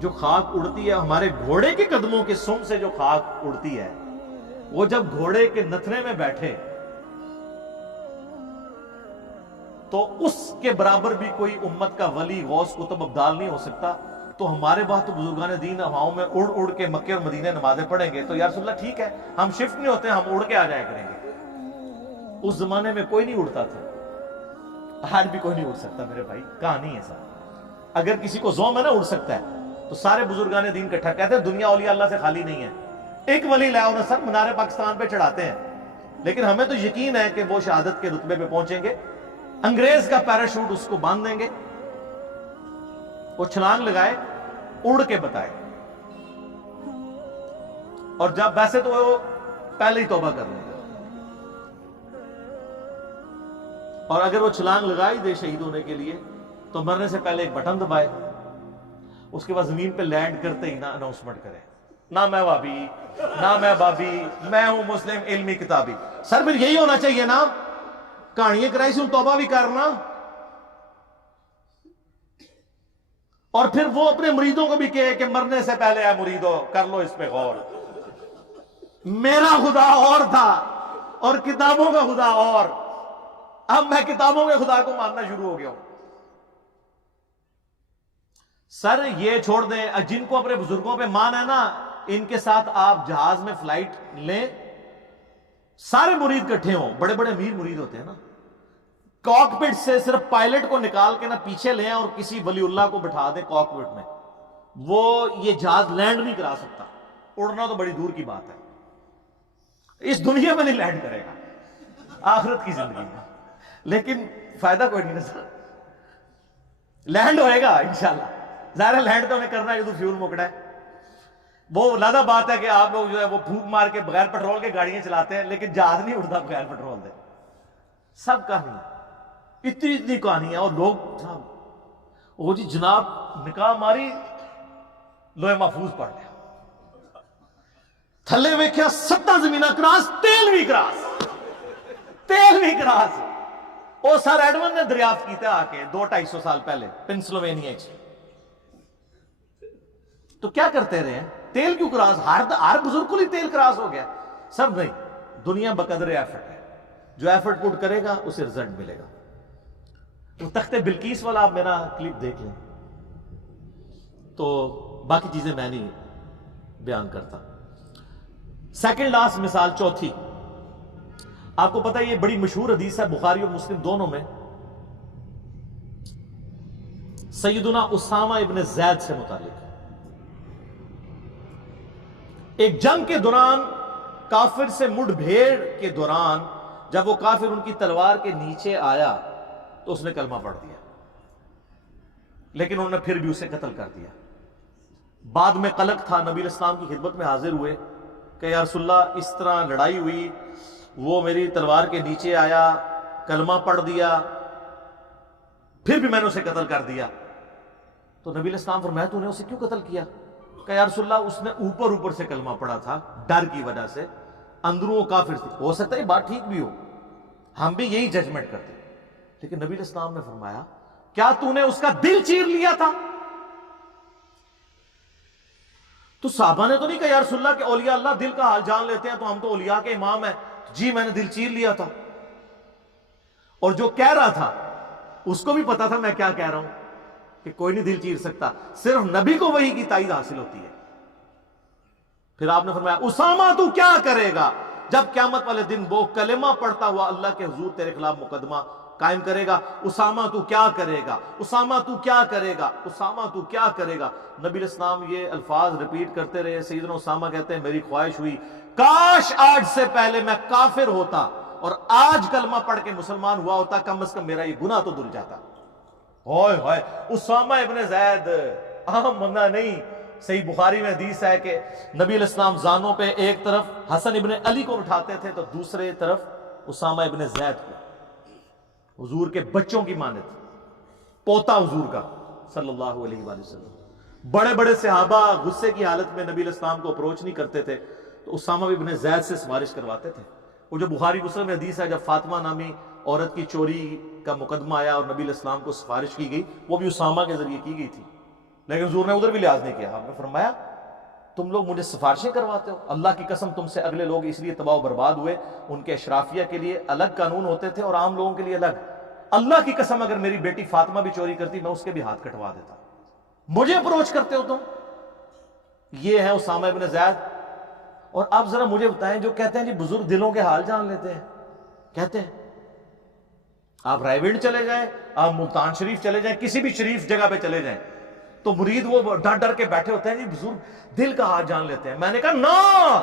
جو خاک اڑتی ہے, ہمارے گھوڑے کے قدموں کے سم سے جو خاک اڑتی ہے, وہ جب گھوڑے کے نتھنے میں بیٹھے تو اس کے برابر بھی کوئی امت کا ولی غوث قطب ابدال نہیں ہو سکتا. تو ہمارے بعد تو بزرگان دین ہواؤں میں اڑ اڑ کے مکے اور مدینے نمازیں پڑھیں گے, تو یا رسول اللہ ٹھیک ہے ہم شفٹ نہیں ہوتے, ہم اڑ کے آ جایا کریں گے. اس زمانے میں کوئی نہیں اڑتا تھا, آج بھی کوئی نہیں اڑ سکتا میرے بھائی, کہانی ہے سب. اگر کسی کو زوم ہے نا اڑ سکتا ہے تو سارے بزرگان دین اکٹھا کہتے ہیں دنیا اولیاء اللہ سے خالی نہیں ہے. ایک ولی لاؤ نا سر, منار پاکستان پہ چڑھاتے ہیں, لیکن ہمیں تو یقین ہے کہ وہ شہادت کے رتبے پہ پہنچیں گے. انگریز کا پیراشوٹ اس کو باندھ دیں گے, وہ چھلانگ لگائے, اڑ کے بتائے. اور جب ویسے تو وہ پہلے ہی توبہ کر لیں گے, اور اگر وہ چھلانگ لگائی دے شہید ہونے کے لیے تو مرنے سے پہلے ایک بٹن دبائے, اس کے بعد زمین پہ لینڈ کرتے ہی نہ اناؤنسمنٹ کرے, نہ میں وابی نہ میں بابی, میں ہوں مسلم علمی کتابی. سر پھر یہی ہونا چاہیے نا, کہانیاں کرائی سے توبہ بھی کرنا, اور پھر وہ اپنے مریدوں کو بھی کہے کہ مرنے سے پہلے اے مریدو کر لو اس پہ غور, میرا خدا اور تھا اور کتابوں کا خدا اور, اب میں کتابوں کے خدا کو ماننا شروع ہو گیا ہوں. سر یہ چھوڑ دیں, جن کو اپنے بزرگوں پہ مان ہے نا, ان کے ساتھ آپ جہاز میں فلائٹ لیں, سارے مرید کٹھے ہوں, بڑے بڑے امیر مرید ہوتے ہیں نا, کاکپٹ سے صرف پائلٹ کو نکال کے نا پیچھے لیں اور کسی ولی اللہ کو بٹھا دیں کاکپٹ میں, وہ یہ جہاز لینڈ نہیں کرا سکتا. اڑنا تو بڑی دور کی بات ہے, اس دنیا میں نہیں لینڈ کرے گا, آخرت کی زندگی میں, لیکن فائدہ کوئی نہیں نظر. لینڈ ہوئے گا انشاءاللہ, ظاہر لینڈ تو انہیں کرنا ہے جو فیول مکڑا ہے. وہ لادہ بات ہے کہ آپ لوگ جو ہے وہ پھونک مار کے بغیر پیٹرول کے گاڑیاں چلاتے ہیں, لیکن جہاز نہیں اڑتا بغیر پیٹرول دے. سب کہانی اتنی کہانی ہے. اور لوگ وہ جی جناب نکاح ماری, لوہے محفوظ پڑھ لیا, تھلے ویکھیا 7 زمینہ کراس, تیل بھی کراس. وہ سر ایڈمن نے دریافت کیتا آ کے 200-250 سال پہلے پنسلوینیا. تو کیا کرتے رہے ہیں, تیل کیوں کراس, ہر بزرگ کو ہی تیل کراس ہو گیا. سب نہیں, دنیا بقدر ایفرٹ ہے, جو ایفرٹ پٹ کرے گا اسے رزلٹ ملے گا. تو تخت بلقیس والا آپ میرا کلپ دیکھ لیں, تو باقی چیزیں میں نہیں بیان کرتا. سیکنڈ لاسٹ مثال, چوتھی, آپ کو پتا ہے یہ بڑی مشہور حدیث ہے بخاری اور مسلم دونوں میں, سیدنا اسامہ ابن زید سے متعلق. ایک جنگ کے دوران کافر سے مڑ بھیڑ کے دوران جب وہ کافر ان کی تلوار کے نیچے آیا تو اس نے کلمہ پڑھ دیا, لیکن انہوں نے پھر بھی اسے قتل کر دیا. بعد میں قلق تھا, نبی علیہ السلام کی خدمت میں حاضر ہوئے کہ یا رسول اللہ اس طرح لڑائی ہوئی, وہ میری تلوار کے نیچے آیا, کلمہ پڑھ دیا, پھر بھی میں نے اسے قتل کر دیا. تو نبی علیہ السلام فرمایا تو نے اسے کیوں قتل کیا؟ کہ یا رسول اللہ اس نے اوپر سے کلمہ پڑھا تھا ڈر کی وجہ سے, اندروں وہ کافر تھی. ہو سکتا ہے یہ بات ٹھیک بھی ہو, ہم بھی یہی ججمنٹ کرتے, لیکن نبی علیہ السلام نے فرمایا کیا تو نے اس کا دل چیر لیا تھا؟ تو صحابہ نے تو نہیں کہا یا رسول اللہ کہ اولیاء اللہ دل کا حال جان لیتے ہیں تو ہم تو اولیاء کے امام ہیں، جی میں نے دل چیر لیا تھا. اور جو کہہ رہا تھا اس کو بھی پتا تھا میں کیا کہہ رہا ہوں، کہ کوئی نہیں دل چیر سکتا، صرف نبی کو وحی کی تائید حاصل ہوتی ہے. پھر آپ نے فرمایا اسامہ تو کیا کرے گا جب قیامت والے دن وہ کلمہ پڑھتا ہوا اللہ کے حضور تیرے خلاف مقدمہ قائم کرے گا، اسامہ تو کیا کرے گا، اسامہ تو کیا کرے گا، اسامہ تو کیا کرے گا. نبی علیہ السلام یہ الفاظ ریپیٹ کرتے رہے. سیدنا اسامہ کہتے ہیں میری خواہش ہوئی کاش آج سے پہلے میں کافر ہوتا اور آج کلمہ پڑھ کے مسلمان ہوا ہوتا، کم از کم میرا یہ گناہ تو دھل جاتا. ہوئے ہوئے اسامہ ابن زید عام بندہ نہیں. صحیح بخاری میں حدیث ہے کہ نبی علیہ السلام زانوں پہ ایک طرف حسن ابن علی کو بٹھاتے تھے تو دوسرے طرف اسامہ ابن زید کو، حضور کے بچوں کی مانند، پوتا حضور کا صلی اللہ علیہ وآلہ وسلم. بڑے بڑے صحابہ غصے کی حالت میں نبی علیہ السلام کو اپروچ نہیں کرتے تھے تو اسامہ ابن زید سے سفارش کرواتے تھے. وہ جو بخاری مسلم میں حدیث ہے جب فاطمہ نامی عورت کی چوری کا مقدمہ آیا اور نبی علیہ السلام کو سفارش کی گئی، وہ بھی اسامہ کے ذریعے کی گئی تھی، لیکن حضور نے ادھر بھی لحاظ نہیں کیا. آپ نے فرمایا تم لوگ مجھے سفارشیں کرواتے ہو، اللہ کی قسم تم سے اگلے لوگ اس لیے تباہ و برباد ہوئے، ان کے اشرافیہ کے لیے الگ قانون ہوتے تھے اور عام لوگوں کے لیے الگ. اللہ کی قسم اگر میری بیٹی فاطمہ بھی چوری کرتی میں اس کے بھی ہاتھ کٹوا دیتا. مجھے اپروچ کرتے ہو تم. یہ ہے اسامہ ابن زید. اور آپ ذرا مجھے بتائیں جو کہتے ہیں جی بزرگ دلوں کے حال جان لیتے ہیں، کہتے ہیں آپ رائے ونڈ چلے جائیں، آپ ملتان شریف چلے جائیں، کسی بھی شریف جگہ پہ چلے جائیں تو مرید وہ ڈر ڈر کے بیٹھے ہوتے ہیں جی بزرگ دل کا حال جان لیتے ہیں. میں نے کہا نا،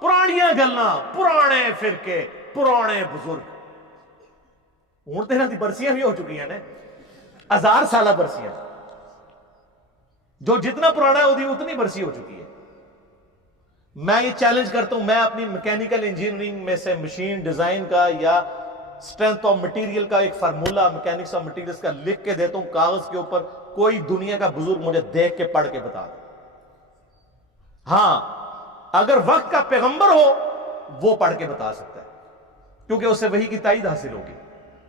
پرانیاں گلنا، پرانے فرقے، پرانے بزرگ. ہوں تیرہ دی برسیاں بھی ہو چکی ہیں نا، 1000 سالہ برسیاں. جو جتنا پرانا ہے وہ اتنی برسی ہو چکی ہے. میں یہ چیلنج کرتا ہوں، میں اپنی میکینیکل انجینئرنگ میں سے مشین ڈیزائن کا یا اسٹرینتھ آف مٹیریل کا ایک فارمولا میکینکس آف مٹیریلز کا لکھ کے دیتا ہوں کاغذ کے اوپر، کوئی دنیا کا بزرگ مجھے دیکھ کے پڑھ کے بتا دے. ہاں اگر وقت کا پیغمبر ہو وہ پڑھ کے بتا سکتا ہے کیونکہ اسے وحی کی تائید حاصل ہوگی.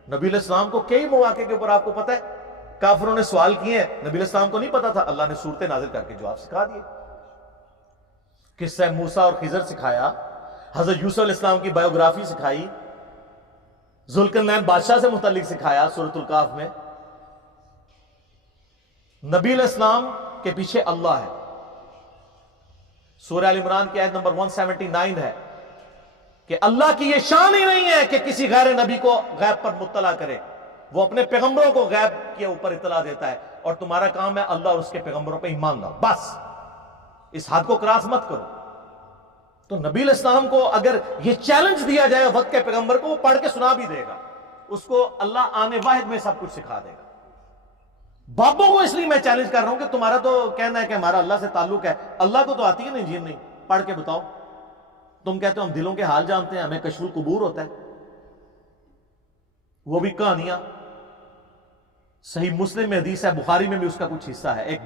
نبی علیہ السلام کو کئی مواقع کے اوپر آپ کو پتہ ہے کافروں نے سوال کیے ہیں، نبی علیہ السلام کو نہیں پتا تھا، اللہ نے صورتیں نازل کر کے جواب سکھا دیے. قصہ موسیٰ اور خضر سکھایا، حضرت یوسف علیہ السلام کی بایوگرافی سکھائی، ذوالقرنین بادشاہ سے متعلق سکھایا سورۃ الکہف میں. نبی علیہ السلام کے پیچھے اللہ ہے. سورہ ال عمران کی آیت نمبر 179 ہے کہ اللہ کی یہ شان ہی نہیں ہے کہ کسی غیر نبی کو غیب پر مطلع کرے، وہ اپنے پیغمبروں کو غیب کے اوپر اطلاع دیتا ہے اور تمہارا کام ہے اللہ اور اس کے پیغمبروں پہ ایمان لاؤ. بس اس حد کو کراس مت کرو. تو نبی علیہ السلام کو اگر یہ چیلنج دیا جائے وقت کے پیغمبر کو، وہ پڑھ کے سنا بھی دے گا، اس کو اللہ آنے واحد میں سب کچھ سکھا دے گا. بابوں کو اس لیے میں چیلنج کر رہا ہوں کہ تمہارا تو کہنا ہے کہ ہمارا اللہ سے تعلق ہے، اللہ کو تو آتی ہے نا انجیل نہیں، پڑھ کے بتاؤ. تم کہتے ہو ہم دلوں کے حال جانتے ہیں، ہمیں کشف القبور ہوتا ہے، وہ بھی کہانیاں. صحیح مسلم میں حدیث ہے، بخاری میں بھی اس کا کچھ حصہ ہے. ایک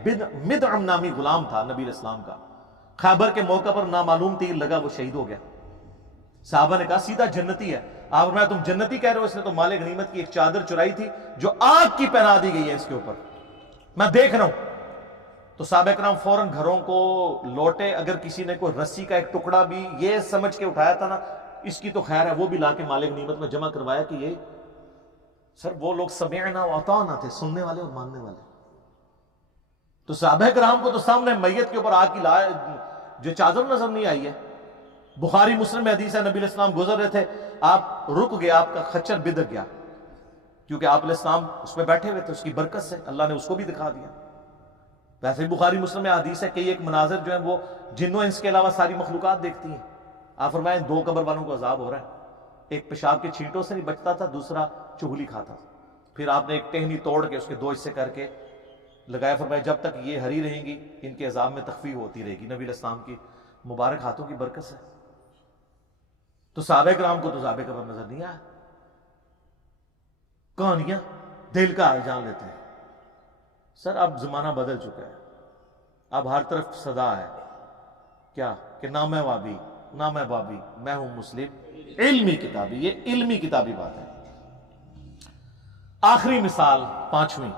مدعم نامی غلام تھا نبی علیہ السلام کا، خیبر کے موقع پر نامعلوم تیر لگا، وہ شہید ہو گیا. صحابہ نے کہا سیدھا جنتی ہے. آپ میں تم جنتی کہہ رہے ہو، اس نے تو مال غنیمت کی ایک چادر چرائی تھی جو آگ کی پہنا دی گئی ہے اس کے اوپر، میں دیکھ رہا ہوں. تو صحابہ کرام فوراً گھروں کو لوٹے. اگر کسی نے کوئی رسی کا ایک ٹکڑا بھی یہ سمجھ کے اٹھایا تھا نا اس کی تو خیر ہے، وہ بھی لا کے مال غنیمت میں جمع کروایا کہ یہ سر وہ لوگ سمعنا و اطعنا تھے، سننے والے اور ماننے والے. تو صحابہ کرام کو تو سامنے میت کے اوپر آگ کی جو چادر نظر نہیں آئی ہے. بخاری مسلم میں حدیث ہے نبی علیہ السلام گزر رہے تھے، آپ رک گئے، آپ کا خچر بدک گیا کیونکہ آپ علیہ السلام اس میں بیٹھے ہوئے تھے، اس کی برکت سے اللہ نے اس کو بھی دکھا دیا. ویسے ہی بخاری مسلم میں حدیث ہے کہ یہ ایک مناظر جو ہے وہ جنوں انس کے علاوہ ساری مخلوقات دیکھتی ہیں. آپ فرمائیں 2 قبر والوں کو عذاب ہو رہا ہے، ایک پیشاب کے چھینٹوں سے نہیں بچتا تھا، دوسرا چغلی کھاتا تھا. پھر آپ نے ایک ٹہنی توڑ کے اس کے 2 حصے کر کے لگایا، فرمایا جب تک یہ ہری رہیں گی ان کے عذاب میں تخفیف ہوتی رہے گی، نبی علیہ السلام کی مبارک ہاتھوں کی برکت سے. تو صحابہ کرام کو تو عذاب قبر نظر نہیں آیا. کہانیاں دل کا حال جان لیتے ہیں. سر اب زمانہ بدل چکا ہے، اب ہر طرف صدا ہے کیا کہ نہ میں وابی نہ میں بابی، میں ہوں مسلم. علمی کتابی، یہ علمی کتابی بات ہے. آخری مثال 5ویں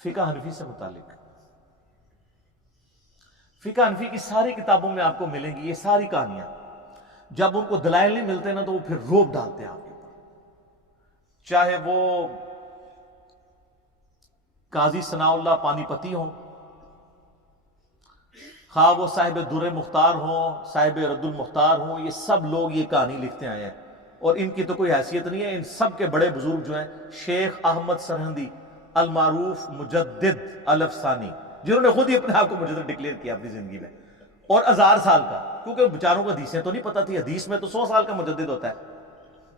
فقہ حنفی سے متعلق. فقہ حنفی کی ساری کتابوں میں آپ کو ملیں گی یہ ساری کہانیاں. جب ان کو دلائل نہیں ملتے نا تو وہ پھر روب ڈالتے ہیں آپ کے اوپر. چاہے وہ قاضی ثناء اللہ پانی پتی ہوں، خواہ وہ صاحب در مختار ہوں، صاحب رد المختار ہوں، یہ سب لوگ یہ کہانی لکھتے آئے ہیں اور ان کی تو کوئی حیثیت نہیں ہے. ان سب کے بڑے بزرگ جو ہیں شیخ احمد سرہندی المعروف مجدد الافسانی، جنہوں نے خود ہی اپنے آپ کو مجدد ڈکلیئر کیا اپنی زندگی میں، اور 1000 سال کا، کیونکہ بیچاروں کو حدیثیں تو نہیں پتہ تھی. حدیث میں تو 100 سال کا مجدد ہوتا ہے.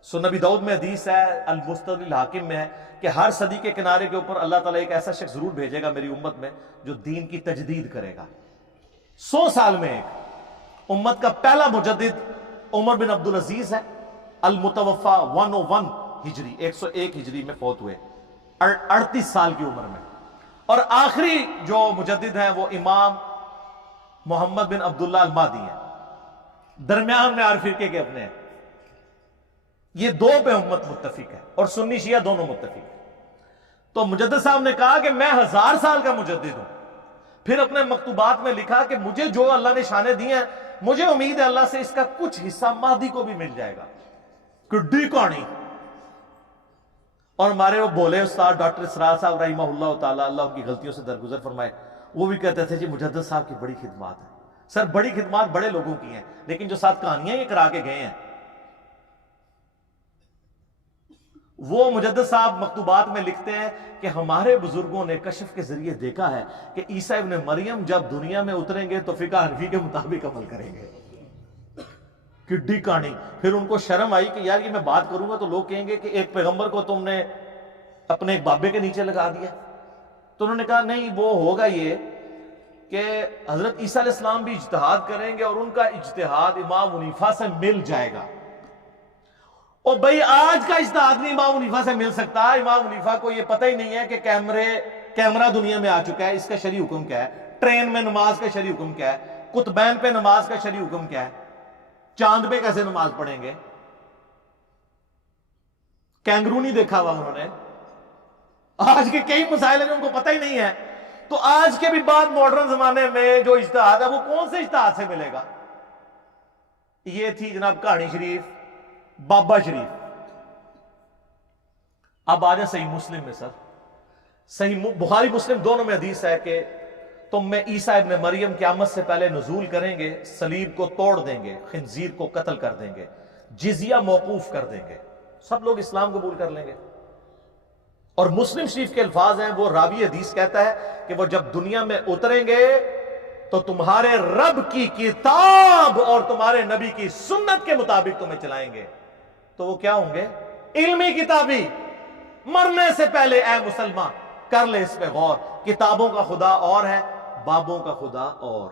سنن نبی داؤد میں حدیث ہے، المستدرک الحاکم میں ہے کہ ہر صدی کے کنارے کے اوپر اللہ تعالیٰ ایک ایسا شخص ضرور بھیجے گا میری امت میں جو دین کی تجدید کرے گا. 100 سال میں ایک. امت کا پہلا مجدد عمر بن عبدالعزیز ہے، المتوفا 101 ہجری، 101 ہجری میں فوت ہوئے 38 سال کی عمر میں. اور آخری جو مجدد ہیں وہ امام محمد بن عبداللہ المہدی ہیں، درمیان میں ہر فرقے کے اپنے ہیں. یہ دو پہ امت متفق ہے اور سنی شیعہ دونوں متفق ہیں. تو مجدد صاحب نے کہا کہ میں 1000 سال کا مجدد ہوں. پھر اپنے مکتوبات میں لکھا کہ مجھے جو اللہ نے شانیں دی ہیں مجھے امید ہے اللہ سے اس کا کچھ حصہ مہدی کو بھی مل جائے گا. کڈی کہانی. اور ہمارے وہ بولے استاد ڈاکٹر اسرار صاحب رحمہ اللہ تعالیٰ، اللہ ان کی غلطیوں سے درگزر فرمائے، وہ بھی کہتے تھے جی مجدد صاحب کی بڑی خدمات ہیں. سر بڑی خدمات بڑے لوگوں کی ہیں، لیکن جو ساتھ کہانیاں یہ کرا کے گئے ہیں، وہ مجدد صاحب مکتوبات میں لکھتے ہیں کہ ہمارے بزرگوں نے کشف کے ذریعے دیکھا ہے کہ عیسیٰ ابن مریم جب دنیا میں اتریں گے تو فقہ حنفی کے مطابق عمل کریں گے. کڈی کہانی. پھر ان کو شرم آئی کہ یار یہ میں بات کروں گا تو لوگ کہیں گے کہ ایک پیغمبر کو تم نے اپنے ایک بابے کے نیچے لگا دیا. تو انہوں نے کہا نہیں، وہ ہوگا یہ کہ حضرت عیسیٰ علیہ السلام بھی اجتہاد کریں گے اور ان کا اجتہاد امام حنیفہ سے مل جائے گا. اور بھائی آج کا اجتہاد نہیں امام حنیفہ سے مل سکتا. امام حنیفہ کو یہ پتہ ہی نہیں ہے کہ کیمرہ دنیا میں آ چکا ہے، اس کا شرعی حکم کیا ہے، ٹرین میں نماز کا شرعی حکم کیا ہے، قطبین پہ نماز کا شرعی حکم کیا ہے، چاند پہ کیسے نماز پڑھیں گے. کینگرو نہیں دیکھا ہوا انہوں نے. آج کے کئی مسائل ہیں جو ان کو پتہ ہی نہیں ہے. تو آج کے بھی بعد ماڈرن زمانے میں جو اجتہاد ہے وہ کون سے اجتہاد سے ملے گا. یہ تھی جناب کہانی شریف، بابا شریف. اب آ جائیں صحیح مسلم میں. سر صحیح بخاری مسلم دونوں میں حدیث ہے کہ تم میں عیسیٰ ابن مریم قیامت سے پہلے نزول کریں گے، صلیب کو توڑ دیں گے، خنزیر کو قتل کر دیں گے، جزیہ موقوف کر دیں گے، سب لوگ اسلام قبول کر لیں گے. اور مسلم شریف کے الفاظ ہیں، وہ راوی حدیث کہتا ہے کہ وہ جب دنیا میں اتریں گے تو تمہارے رب کی کتاب اور تمہارے نبی کی سنت کے مطابق تمہیں چلائیں گے. تو وہ کیا ہوں گے؟ علمی کتابی. مرنے سے پہلے اے مسلمان کر لے اس پہ غور. کتابوں کا خدا اور ہے، بابوں کا خدا اور.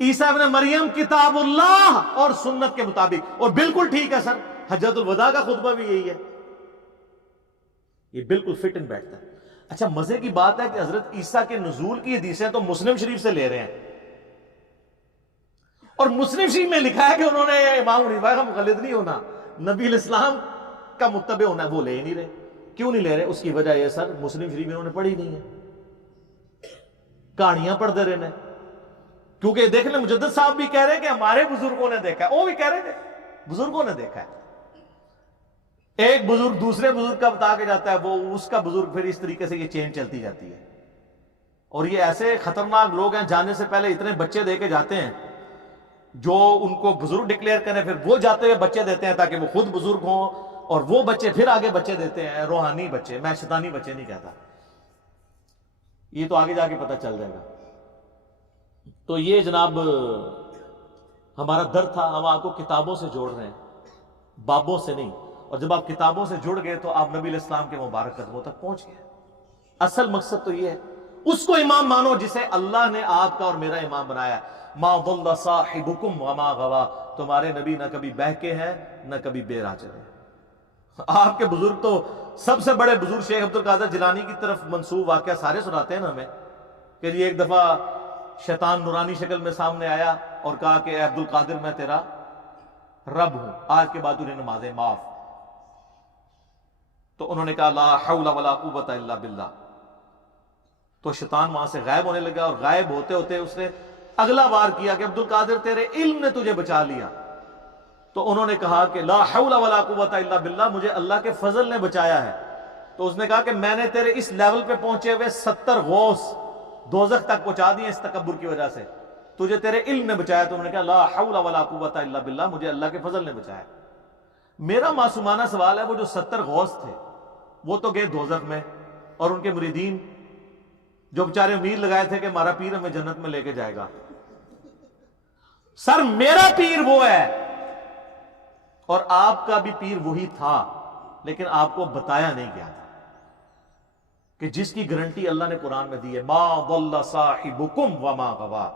عیسیٰ ابن مریم کتاب اللہ اور سنت کے مطابق. اور بالکل ٹھیک ہے سر، حجۃ الوداع کا خطبہ بھی یہی ہے. یہ بالکل فٹ ان بیٹھتا ہے. اچھا مزے کی بات ہے کہ حضرت عیسیٰ کے نزول کی حدیثیں تو مسلم شریف سے لے رہے ہیں، اور مسلم شریف میں لکھا ہے کہ انہوں نے امام حنیفہ کا مقلد نہیں ہونا، نبی الاسلام کا متبع ہونا ہے. وہ لے نہیں رہے. کیوں نہیں لے رہے؟ اس کی وجہ یہ سر مسلم شریف انہوں نے پڑھی نہیں ہے، کہانیاں پڑھتے رہنے. کیونکہ دیکھ لیں مجدد صاحب بھی کہہ رہے ہیں کہ ہمارے بزرگوں نے دیکھا ہے، وہ بھی کہہ رہے ہیں بزرگوں نے دیکھا ہے. ایک بزرگ دوسرے بزرگ کا بتا کے جاتا ہے، وہ اس کا بزرگ، پھر اس طریقے سے یہ چین چلتی جاتی ہے. اور یہ ایسے خطرناک لوگ ہیں، جانے سے پہلے اتنے بچے دے کے جاتے ہیں جو ان کو بزرگ ڈکلیئر کریں، پھر وہ جاتے ہوئے بچے دیتے ہیں تاکہ وہ خود بزرگ ہوں، اور وہ بچے پھر آگے بچے دیتے ہیں، روحانی بچے. میں شیطانی بچے نہیں کہتا، یہ تو آگے جا کے پتہ چل جائے گا. تو یہ جناب ہمارا درد تھا. ہم آپ کو کتابوں سے جوڑ رہے ہیں، بابوں سے نہیں. اور جب آپ کتابوں سے جڑ گئے تو آپ نبی علیہ السلام کے مبارک قدموں تک پہنچ گئے. اصل مقصد تو یہ ہے، اس کو امام مانو جسے اللہ نے آپ کا اور میرا امام بنایا. ما ضل صاحبکم وما غوا. تمہارے نبی نہ کبھی بہکے ہیں نہ کبھی بے راہ چلے. آپ کے بزرگ تو سب سے بڑے بزرگ شیخ عبد القادر جیلانی کی طرف منسوب واقعہ سارے سناتے ہیں نا ہمیں، کہ یہ ایک دفعہ شیطان نورانی شکل میں سامنے آیا اور کہا کہ اے عبد القادر میں تیرا رب ہوں، آج کے بعد تجھے نمازیں معاف. تو انہوں نے کہا لا حول ولا قوت الا باللہ. تو شیطان وہاں سے غائب ہونے لگا، اور غائب ہوتے ہوتے اس نے اگلا وار کیا کہ عبد القادر تیرے علم نے تجھے بچا لیا، تو انہوں نے کہا کہ لا حول ولا قوت الا باللہ، مجھے اللہ کے فضل نے بچایا ہے۔ تو اس نے کہا کہ میں نے تیرے اس لیول پہ پہنچے ہوئے 70 غوث دوزخ تک پہنچا دیے اس تکبر کی وجہ سے، تجھے تیرے علم نے بچایا۔ تو انہوں نے کہا لا حول ولا قوت الا باللہ، مجھے اللہ کے فضل نے بچایا۔ میرا معصومانہ سوال ہے، وہ جو 70 غوث تھے وہ تو گئے دوزخ میں، اور ان کے مریدین جو بیچارے امید لگائے تھے کہ ہمارا پیر ہمیں جنت میں لے کے جائے گا۔ سر میرا پیر وہ ہے، اور آپ کا بھی پیر وہی تھا، لیکن آپ کو بتایا نہیں گیا تھا کہ جس کی گارنٹی اللہ نے قرآن میں دی ہے، ما ضل صاحبکم وما غوا،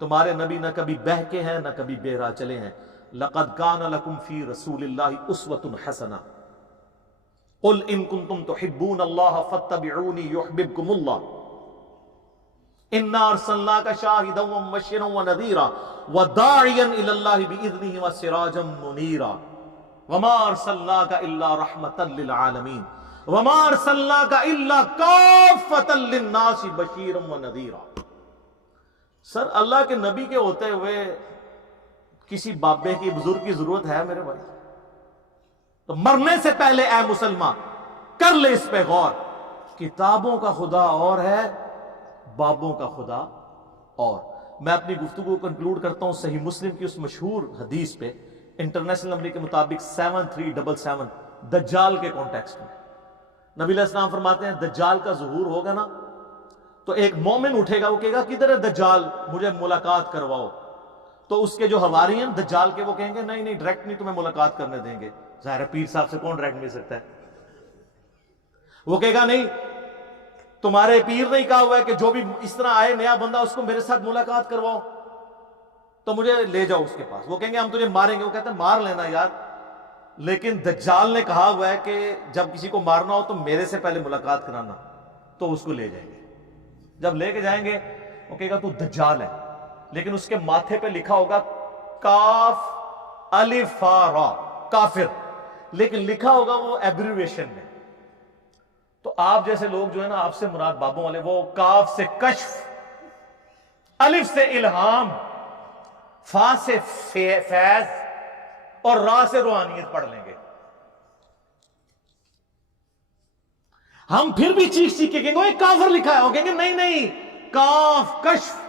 تمہارے نبی نہ کبھی بہکے ہیں نہ کبھی بے راہ چلے ہیں۔ لقد کان لکم فی رسول اللہ اسوۃ حسنہ قل ان کنتم تحبون اللہ فاتبعونی یحببکم اللہ انا ارسلناک شاہدا ومبشرا ونذیرا وداعیا الی اللہ باذنہ وسراجا منیرا وما ارسلناک الا رحمتا للعالمین وما ارسلناک الا کافتا للناس بشیرا ونذیرا۔ سر اللہ کے نبی کے ہوتے ہوئے کسی بابے کی بزرگ کی ضرورت ہے میرے بھائی؟ تو مرنے سے پہلے اے مسلمان کر لے اس پہ غور، کتابوں کا خدا اور ہے، بابوں کا خدا اور۔ میں اپنی گفتگو کو کنکلوڈ کرتا ہوں صحیح مسلم کی اس مشہور حدیث پہ، انٹرنیشنل نمبر کے مطابق 7377 دجال کے کانٹیکسٹ میں نبی علیہ السلام فرماتے ہیں دجال کا ظہور ہوگا نا تو ایک مومن اٹھے گا، وہ کہے گا کدھر ہے دجال، مجھے ملاقات کرواؤ۔ تو اس کے جو حواری ہیں دجال کے، وہ کہیں گے نہیں نہیں ڈائریکٹ نہیں تمہیں ملاقات کرنے دیں گے، ظاہر پیر صاحب سے کون ڈائریکٹ مل سکتا ہے۔ وہ کہے گا نہیں، تمہارے پیر نے کہا ہوا ہے کہ جو بھی اس طرح آئے نیا بندہ اس کو میرے ساتھ ملاقات کرواؤ، تو مجھے لے جاؤ اس کے پاس۔ وہ کہیں گے ہم تجھے ماریں گے، وہ کہتے ہیں مار لینا یار، لیکن دجال نے کہا ہوا ہے کہ جب کسی کو مارنا ہو تو میرے سے پہلے ملاقات کرانا، تو اس کو لے جائیں گے۔ جب لے کے جائیں گے وہ کہے گا تو دجال ہے، لیکن اس کے ماتھے پہ لکھا ہوگا کاف الف فا را، کافر، لیکن لکھا ہوگا وہ ایبریویشن میں۔ تو آپ جیسے لوگ جو ہے نا، آپ سے مراد بابوں والے، وہ کاف سے کشف، الف سے الہام، فا سے فیض اور را سے روحانیت پڑھ لیں گے۔ ہم پھر بھی چیخ چیخ کے کہیں گے وہ ایک کافر لکھا ہے، وہ کہیں گے نہیں نہیں، کاف کشف،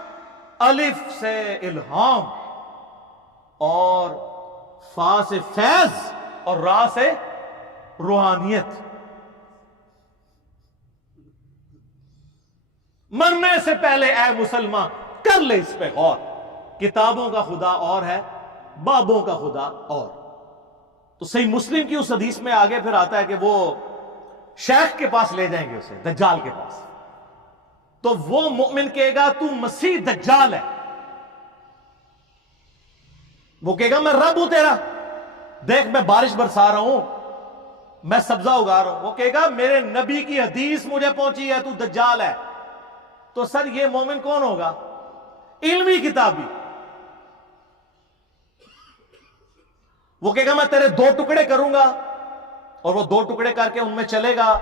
الف سے الہام اور فا سے فیض اور را سے روحانیت۔ مرنے سے پہلے اے مسلمان کر لے اس پہ غور، کتابوں کا خدا اور ہے، بابوں کا خدا اور۔ تو صحیح مسلم کی اس حدیث میں آگے پھر آتا ہے کہ وہ شیخ کے پاس لے جائیں گے اسے، دجال کے پاس، تو وہ مومن کہے گا تو مسیح دجال ہے، وہ کہے گا میں رب ہوں تیرا، دیکھ میں بارش برسا رہا ہوں، میں سبزہ اگا رہا ہوں۔ وہ کہے گا میرے نبی کی حدیث مجھے پہنچی ہے، تو دجال ہے۔ تو سر یہ مومن کون ہوگا؟ علمی کتابی۔ وہ کہے گا میں تیرے 2 ٹکڑے کروں گا، اور وہ 2 ٹکڑے کر کے ان میں چلے گا،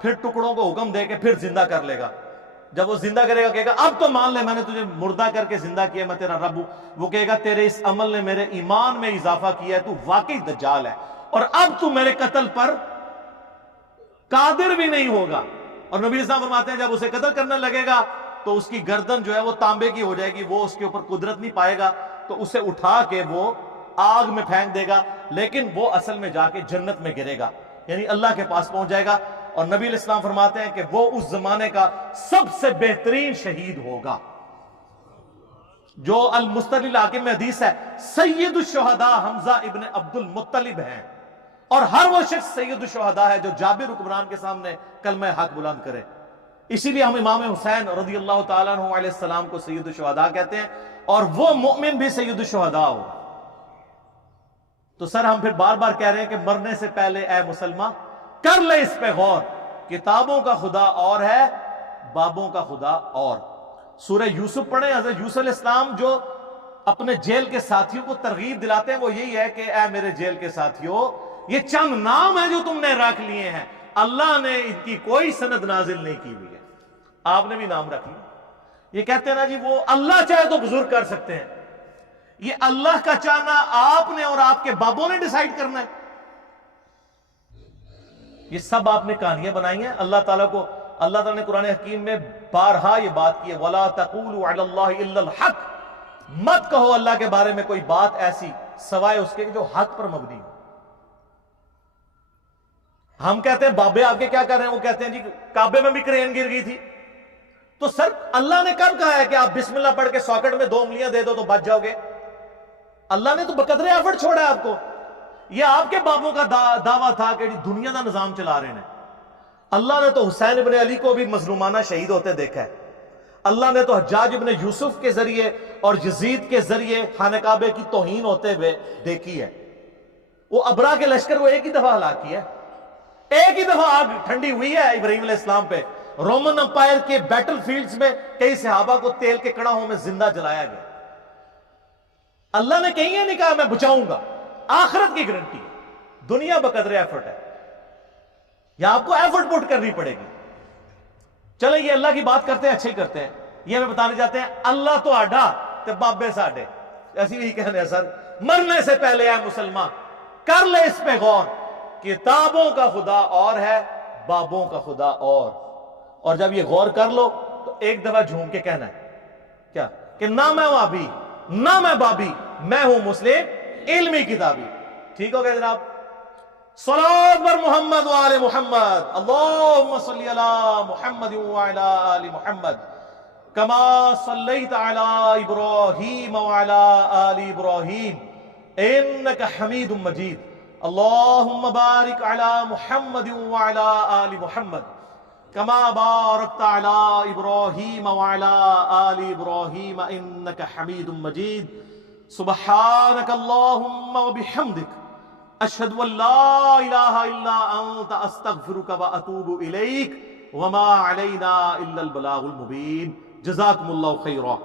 پھر ٹکڑوں کو حکم دے کے پھر زندہ کر لے گا۔ جب وہ زندہ کرے گا کہے گا اب تو مان لے میں نے تجھے مردہ کر کے زندہ کیا، میں تیرا رب ہوں۔ وہ کہے گا تیرے اس عمل نے میرے ایمان میں اضافہ کیا ہے، تو واقعی دجال ہے، اور اب تو میرے قتل پر قادر بھی نہیں ہوگا۔ اور نبی صاحب فرماتے ہیں جب اسے قتل کرنے لگے گا تو اس کی گردن جو ہے وہ تانبے کی ہو جائے گی، وہ اس کے اوپر قدرت نہیں پائے گا، تو اسے اٹھا کے وہ آگ میں پھینک دے گا، لیکن وہ اصل میں جا کے جنت میں گرے گا، یعنی اللہ کے پاس پہنچ جائے گا۔ اور نبی علیہ السلام فرماتے ہیں کہ وہ اس زمانے کا سب سے بہترین شہید ہوگا۔ جو المستدل حاکم میں حدیث ہے، سید الشہداء حمزہ ابن عبد المطلب ہیں، اور ہر وہ شخص سید الشہداء ہے جو جابر حکمران کے سامنے کلمہ حق بلند کرے۔ اسی لیے ہم امام حسین رضی اللہ تعالیٰ عنہ علیہ السلام کو سید الشہداء کہتے ہیں، اور وہ مومن بھی سید الشہداء ہو۔ تو سر ہم پھر بار بار کہہ رہے ہیں کہ مرنے سے پہلے اے مسلمان کر لے اس پہ غور، کتابوں کا خدا اور ہے، بابوں کا خدا اور۔ سورہ یوسف پڑھیں، حضرت یوسف علیہ السلام جو اپنے جیل کے ساتھیوں کو ترغیب دلاتے ہیں وہ یہی ہے کہ اے میرے جیل کے ساتھیوں، یہ چند نام ہیں جو تم نے رکھ لیے ہیں، اللہ نے ان کی کوئی سند نازل نہیں کی ہوئی ہے، آپ نے بھی نام رکھ لیا۔ یہ کہتے ہیں نا جی وہ اللہ چاہے تو بزرگ کر سکتے ہیں. یہ اللہ کا چاہنا آپ نے اور آپ کے بابوں نے ڈیسائیڈ کرنا ہے. یہ سب آپ نے کہانیاں بنائی ہیں. اللہ تعالیٰ نے قرآن حکیم میں بارہا یہ بات کی ہے, وَلَا تَقُولُوا عَلَى اللَّهِ إِلَّا الْحَقِّ, مت کہو اللہ کے بارے میں کوئی بات ایسی سوائے اس کے جو حق پر مبنی ہو. ہم کہتے ہیں بابے آپ کے کیا کر رہے ہیں, وہ کہتے ہیں جی کعبے میں بھی کرین گر گئی تھی. تو سر اللہ نے کب کہا ہے کہ آپ بسم اللہ پڑھ کے ساکٹ میں 2 انگلیاں دے دو تو بچ جاؤ گے؟ اللہ نے تو بقدر ایفرٹ چھوڑا ہے آپ کو. یہ آپ کے بابوں کا دعویٰ تھا کہ دنیا کا نظام چلا رہے ہیں. اللہ نے تو حسین ابن علی کو بھی مظلومانہ شہید ہوتے دیکھا ہے. اللہ نے تو حجاج ابن یوسف کے ذریعے اور یزید کے ذریعے خانہ کعبے کی توہین ہوتے ہوئے دیکھی ہے. وہ ابرا کے لشکر وہ ایک ہی دفعہ ہلاک کیا ہے, ایک ہی دفعہ آگ ٹھنڈی ہوئی ہے ابراہیم علیہ السلام پہ. رومن امپائر کے بیٹل فیلڈز میں کئی صحابہ کو تیل کے کڑاہوں میں زندہ جلایا گیا. اللہ نے کہیں یہ نہیں کہا میں بچاؤں گا, آخرت کی گارنٹی ہے. دنیا بقدر ایفرٹ ہے, یا آپ کو ایفرٹ پٹ کرنی پڑے گی. چلیں یہ اللہ کی بات کرتے ہیں, اچھے ہی کرتے ہیں. یہ ہمیں بتانے جاتے ہیں اللہ تو آڈا تے بابے ساڈے. ایسی بھی کہنے ہیں سر, مرنے سے پہلے اے مسلمان کر لے اس پہ غور, کتابوں کا خدا اور ہے, بابوں کا خدا اور جب یہ غور کر لو تو ایک دفعہ جھوم کے کہنا ہے کیا کہ نہ میں وابی نہ میں بابی, میں ہوں مسلم علمی کتابی. ٹھیک ہو گیا جناب؟ صلوات بر محمد وآل محمد, اللہم صلی علی محمد وعلی آل محمد کما صلیت علی ابراہیم وعلی آل ابراہیم انک حمید مجید. اللہم بارک علی محمد وعلی آل محمد کما بارکت علی ابراہیم وعلی آل ابراہیم انک حمید مجید. سبحانک اللہم وبحمدک اشہد ان لا الہ الا انت استغفرک واتوب الیک وما علینا الا البلاغ المبین. جزاکم اللہ خیرا.